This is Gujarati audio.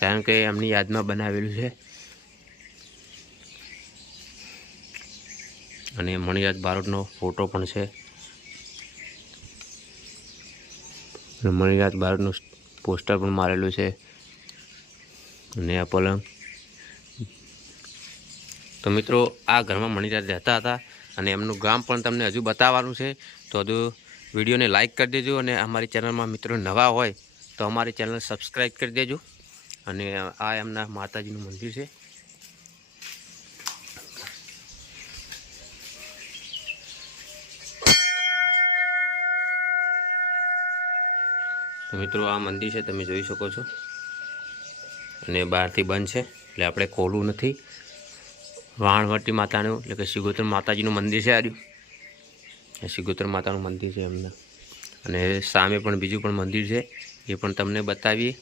કારણ કે એમની યાદમાં બનાવેલું છે. અને મણિરાજ બારોટનો ફોટો પણ છે. મણિરાજ બારોટનું પોસ્ટર પણ મારેલું છે. અને આ પલંગ. તો મિત્રો, આ ઘરમાં મણિરાજ રહેતા હતા અને એમનું ગામ પણ તમને હજુ બતાવવાનું છે. તો હજુ વિડીયોને લાઇક કરી દેજો અને અમારી ચેનલમાં મિત્રો નવા હોય તો અમારી ચેનલ સબસ્ક્રાઈબ કરી દેજો. અને આ એમના માતાજીનું મંદિર છે. તો મિત્રો, આ મંદિર છે, તમે જોઈ શકો છો. અને બહારથી બંધ છે, એટલે આપણે ખોલવું નથી. વાણવટી માતાનું, એટલે કે સિગોતર માતાજીનું મંદિર છે આર્યું. એ માતાનું મંદિર છે એમને. અને સામે પણ બીજું પણ મંદિર છે, એ પણ તમને બતાવીએ.